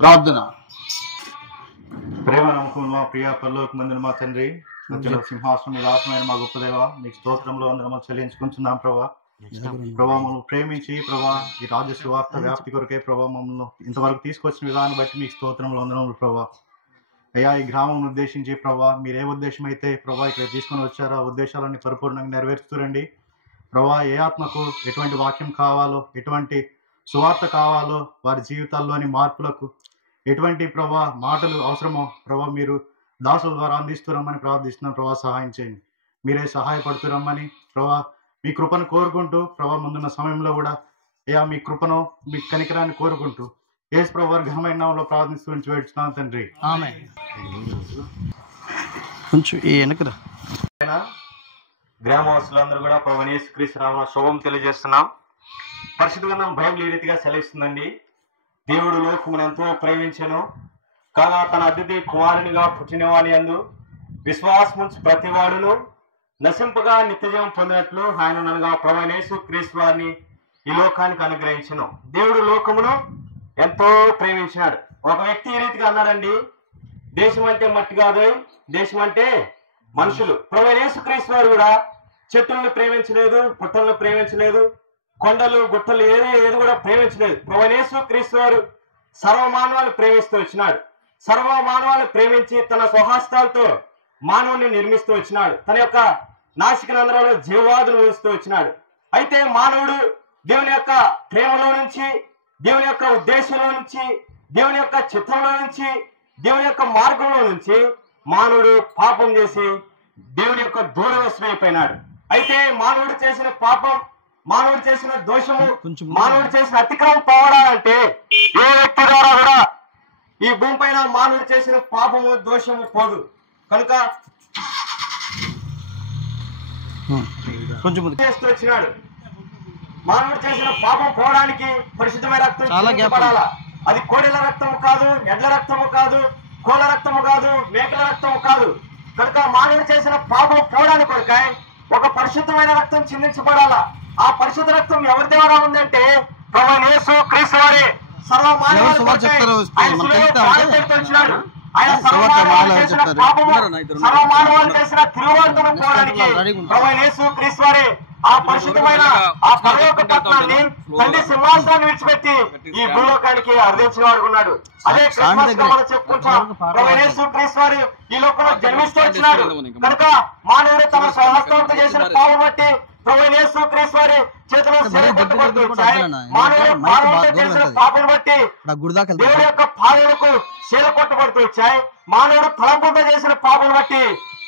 ప్రార్థన. ప్రేమ నమ్మకం మా ప్రియ పరలోక మందిని మా తండ్రి, మధ్యలో సింహాసనం మీద ఆసమైన మా గొప్ప దేవ, మీకు స్తోత్రంలో అందరం చెల్లించుకుంటున్నాం ప్రభా. మమ్మల్ని ప్రేమించి ప్రభా ఈ రాజ్య సువార్త వ్యాప్తి కొరకే ప్రభా మమ్మల్ని ఇంతవరకు తీసుకొచ్చిన విధానం బట్టి మీకు స్తోత్రంలో అందరం ప్రభా. అయ్యా, ఈ గ్రామం ఉద్దేశించి ప్రభా మీరు ఏ ఉద్దేశం అయితే ప్రభా ఇక్కడ తీసుకొని వచ్చారో ఆ ఉద్దేశాలన్నీ పరిపూర్ణంగా నెరవేరుస్తురండి ప్రభా. ఏ ఆత్మకు ఎటువంటి వాక్యం కావాలో, ఎటువంటి సువార్త కావాలో, వారి జీవితాల్లోని మార్పులకు ఎటువంటి ప్రభా మాటలు అవసరమో ప్రభా మీరు దాసుల ద్వారా అందిస్తురమ్మని ప్రార్థిస్తున్నాం ప్రభా. సహాయం చేయండి, మీరే సహాయపడుతురమ్మని ప్రభా. మీ కృపను కోరుకుంటూ ప్రభా ముందున్న సమయంలో కూడా అయ్యా మీ కృపను, మీ కనికరాన్ని కోరుకుంటూ యేసు ప్రభు వారి ఘనమైన నామములో ప్రార్థిస్తూ వేడుచున్నాను తండ్రి. గ్రామవాసులందరూ కూడా ప్రభు యేసుక్రీస్తు నామములో శుభం తెలియజేస్తున్నాం. పరిశుద్ధ గ్రంథం బైబిల్ ఈ రీతిగా సెలవిస్తుందండి. దేవుడు లోకమును ఎంతో ప్రేమించెను, కాగా తన అతిథి కుమారునిగా పుట్టినవాని యందు విశ్వాసముంచు ప్రతివాడును నశింపగా నిత్యజీవం పొందినట్లు ఆయన ననగా ప్రభువైన యేసుక్రీస్తు వారిని ఈ లోకానికి అనుగ్రహించెను. దేవుడు లోకమును ఎంతో ప్రేమించినాడు. ఒక వ్యక్తి ఈ రీతిగా అన్నాడండి, దేశం అంటే మట్టి కాదు, దేశం అంటే మనుషులు. ప్రభువైన యేసుక్రీస్తు వారు కూడా చెట్టులను ప్రేమించలేదు, పుట్టలను ప్రేమించలేదు, కొండలు గుట్టలు ఏది కూడా ప్రేమించలేదు. ప్రభువైన యేసుక్రీస్తు వారు సర్వమానవాళ్ళు ప్రేమిస్తూ వచ్చినాడు. సర్వమానవాళ్ళు ప్రేమించి తన స్వహస్తాలతో మానవుని నిర్మిస్తూ వచ్చినాడు. తన యొక్క నాసికనందరంలో జీవవాదులు ఉంచుతూ వచ్చినాడు. అయితే మానవుడు దేవుని యొక్క ప్రేమలో నుంచి, దేవుని యొక్క ఉద్దేశంలో నుంచి, దేవుని యొక్క చిత్రంలో నుంచి, దేవుని యొక్క మార్గంలో నుంచి మానవుడు పాపం చేసి దేవుని యొక్క దూరవశమైపోయినాడు. అయితే మానవుడు చేసిన పాపం, మానవుడు చేసిన దోషము, మానవుడు చేసిన అతిక్రమం పోవడాలంటే ఏ వ్యక్తి ద్వారా కూడా ఈ భూమి పైన మానవుడు చేసిన పాపము, దోషము పోదు. కనుక చేస్తూ వచ్చినాడు. మానవుడు చేసిన పాపం పోవడానికి పరిశుద్ధమైన రక్తం పడాలా. అది కోడెల రక్తము కాదు, ఎడ్ల రక్తము కాదు, కోళ్ళ రక్తము కాదు, మేకల రక్తము కాదు. కనుక మానవుడు చేసిన పాపం పోవడానికి కొరకై ఒక పరిశుద్ధమైన రక్తం చిందించబడాలా. ఆ పరిశుద్ధ రక్తం ఎవరి ద్వారా ఉందంటే ప్రభువైన యేసుక్రీస్తు వారే. సర్వమానవాళి వచ్చినాడు. ఆయన సర్వమానవాళి చేసిన పాపము, సర్వమానవాళి చేసిన తిరుగుబాటును పోవడానికి ప్రభువైన యేసుక్రీస్తు వారే ఆ పరిశుద్ధమైన ఆ పరలోక పట్టణాన్ని తండ్రి సింహాసనాన్ని విడిచిపెట్టి ఈ భూలోకానికి అర్థించిన వాడుకున్నాడు. అదే క్రిస్మస్ గా మనం చెప్పుకుంటాం. ప్రభువైన యేసుక్రీస్తు వారు ఈ లోకంలో జన్మిస్తూ వచ్చినాడు. కనుక మానవుడు తమ స్వహస్తంతో చేసిన పాపం బట్టి ప్రభువైన యేసుక్రీస్తు వారి చేతిలో కొట్టబడుతూ వచ్చాయి. మానవుడు చేసిన పాపం బట్టి దేవుడి యొక్క పాదములకు శీల కొట్టబడుతూ వచ్చాయి. మానవుడు తలంపుతో చేసిన పాపం బట్టి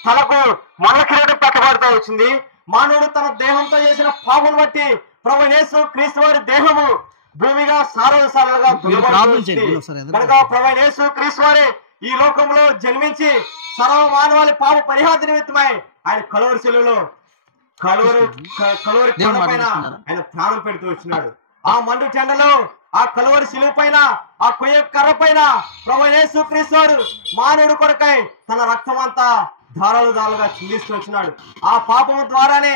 తలకు మరణ కిరీటం పెట్టబడుతూ వచ్చింది. మానవుడు తన దేహంతో చేసిన పాపం బట్టి ప్రభువైన యేసుక్రీస్తు వారి దేహము భూమిగా సారవసాలుగా కనుక ప్రభువైన యేసుక్రీస్తు వారే ఈ లోకంలో జన్మించి సర్వమానవాళి పాప పరిహార నిమిత్తమై ఆయన కలువరి శిలువలో కలువరి పైన ఆయన ప్రాణం పెడుతూ వచ్చినాడు. ఆ మండు చెండలో, ఆ కలువరి శిలువ పైన, ఆ కొయ్య కర్ర పైన ప్రభువైన యేసుక్రీస్తు వారు మానవుడు కొరకై తన రక్తం అంతా ధారాలుగా చిందిస్తూ వచ్చినాడు. ఆ పాపము ద్వారానే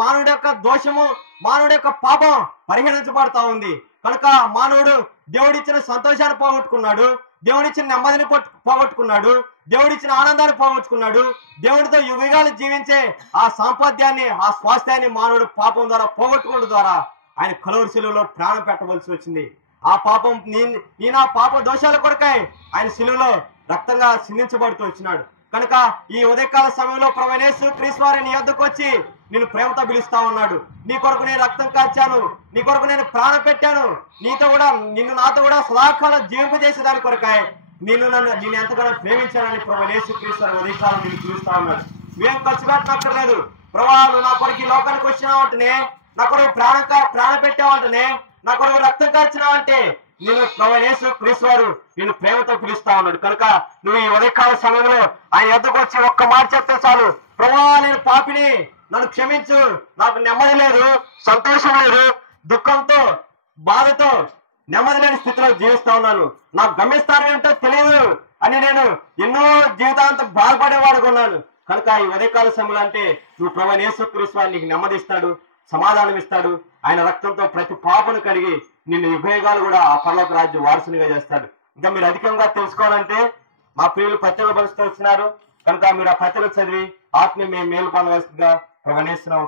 మానవుడి యొక్క దోషము, మానవుడి యొక్క పాపం పరిహరించబడతా ఉంది. కనుక మానవుడు దేవుడిచ్చిన సంతోషాన్ని పోగొట్టుకున్నాడు, దేవుడిచ్చిన నెమ్మదిని పోగొట్టుకున్నాడు, దేవుడిచ్చిన ఆనందాన్ని పోగొట్టుకున్నాడు. దేవుడితో యుగాలు జీవించే ఆ సాంపత్యాన్ని, ఆ స్వాస్థ్యాన్ని మానవుడు పాపం ద్వారా పోగొట్టుకోవడం ద్వారా ఆయన కలువరి శిలువలో ప్రాణం పెట్టవలసి వచ్చింది. ఆ పాపం ఈయన పాప దోషాల కొరకై ఆయన శిలువలో రక్తంగా సిందించబడుతూ వచ్చినాడు. కనుక ఈ ఉదయకాల సమయంలో ప్రభువైన యేసుక్రీస్తు వారు నీ యొద్దకు వచ్చి నేను ప్రేమతో పిలుస్తా ఉన్నాడు. నీ కొరకు నేను రక్తం కార్చాను, నీ కొరకు నేను ప్రాణం పెట్టాను, నిన్ను నాతో కూడా సదాకాలం జీవింపజేసే దాని కొరకాయ నేను ఎంతగానో ప్రేమించానని ప్రభువైన యేసుక్రీస్తు వారు ఉదయకాలం నేను పిలుస్తా ఉన్నాడు. నువ్వేం ఖర్చు పెట్టనక్కర్లేదు. ప్రభా, నువ్వు నా కొరకు ఈ లోకానికి వచ్చినావంటేనే, నా కొరకు ప్రాణం పెట్టావంటేనే, నా కొరకు రక్తం కార్చినావంటే నేను ప్రభువైన యేసుక్రీస్తు వారు నేను ప్రేమతో పిలుస్తా ఉన్నాడు. కనుక నువ్వు ఈ ఉదయకాల సమయంలో ఆయన ఎద్దకు వచ్చి ఒక్క మాట చెప్తే చాలు, ప్రభా నేను పాపిని, నన్ను క్షమించు, నాకు నెమ్మది లేదు, సంతోషం లేదు, దుఃఖంతో బాధతో నెమ్మది లేని స్థితిలో జీవిస్తా ఉన్నాను, నాకు గమ్యస్థానం ఏంటో తెలియదు అని నేను ఎన్నో జీవితాంతం బాధపడేవాడుగా ఉన్నాను. కనుక ఈ ఉదయకాల సమయంలో అంటే నువ్వు ప్రభువైన యేసుక్రీస్తు వారు నీకు నెమ్మదిస్తాడు, సమాధానం ఇస్తాడు. ఆయన రక్తంతో ప్రతి పాపను కడిగి నిన్ను యుగయుగాలు కూడా ఆ పరలోక రాజ్యం వారసునిగా చేస్తాడు. ఇంకా మీరు అధికంగా తెలుసుకోవాలంటే మా ప్రియులు పత్రికలు పరిస్థితి వచ్చినారు కనుక మీరు ఆ పత్రికలు చదివి ఆత్మీయ మేము మేలు పొందవలసిందిగా ప్రవణిస్తున్నాం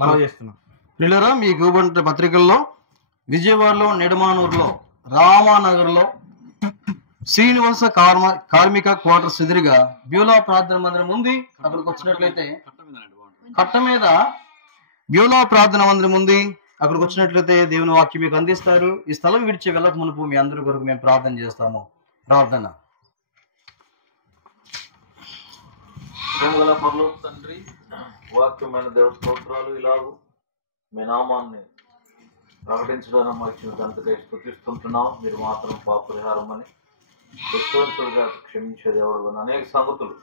మనం చేస్తున్నాం. ప్రియులారా, మీకు ఇవ్వబడిన పత్రికల్లో విజయవాడలో, నెడమానూరులో, రామానగర్లో శ్రీనివాస కార్మిక క్వార్టర్స్ ఎదురుగా బ్యూలా ప్రార్థన మందిరం ఉంది. అక్కడికి వచ్చినట్లయితే కట్ట మీద బ్యూలా ప్రార్థన మందిరం ఉంది. అక్కడికి వచ్చినట్లయితే దేవుని వాక్యం మీకు అందిస్తారు. ఈ స్థలం విడిచి వెళ్ళక మునుపు మీ అందరి కొరకు మేము ప్రార్థన చేస్తాము. ప్రార్థన. ప్రేమగల పరలోక తండ్రి, వాక్యమైన దేవ స్తోత్రాలు. ఇలాగూ మీ నామాన్ని ప్రకటించడానికి మాకు ఇచ్చిన దంతకై స్తుతిస్తుంటున్నాం. మీరు మాత్రం పాపరిహారం అని విశ్వాసులుగా క్షమించే దేవుడు. అనేక సంగతులు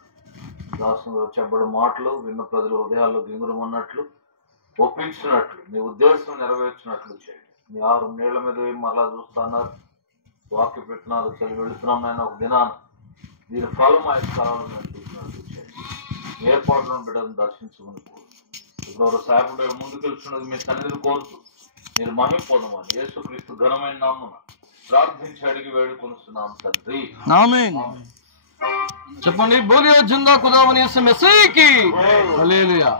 దాసులు చెప్పబడిన మాటలు విన్న ప్రజల హృదయాల్లో గింగురమన్నట్లు, ఒప్పించినట్లు, నీ ఉద్దేశం నెరవేర్చినట్లు చేయండి. మీ 6 నీళ్ల మీద మరలా చూస్తున్నారు. వాక్య పెట్టినారు చలి వెళుతున్నాం నాయన. ఒక దినాన దీని ఫలం ఆ స్థలాలను మేము చూసినట్లు చేయండి. ఏర్పాట్లను బిడ్డలను దర్శించమని కోరు. ఇప్పుడు సాయపడే ముందుకు వెళ్తున్నది మీ సన్నిధిని కోరుతూ మీరు మహిమ పొందమని యేసుక్రీస్తు ఘనమైన నామమున ప్రార్థించి అడిగి వేడుకొనుస్తున్నాం తండ్రి. ఆమేన్. చెప్పండి. బోలియో జిందా ఖుదావని యేసు మసీహ్ కి హల్లెలూయా.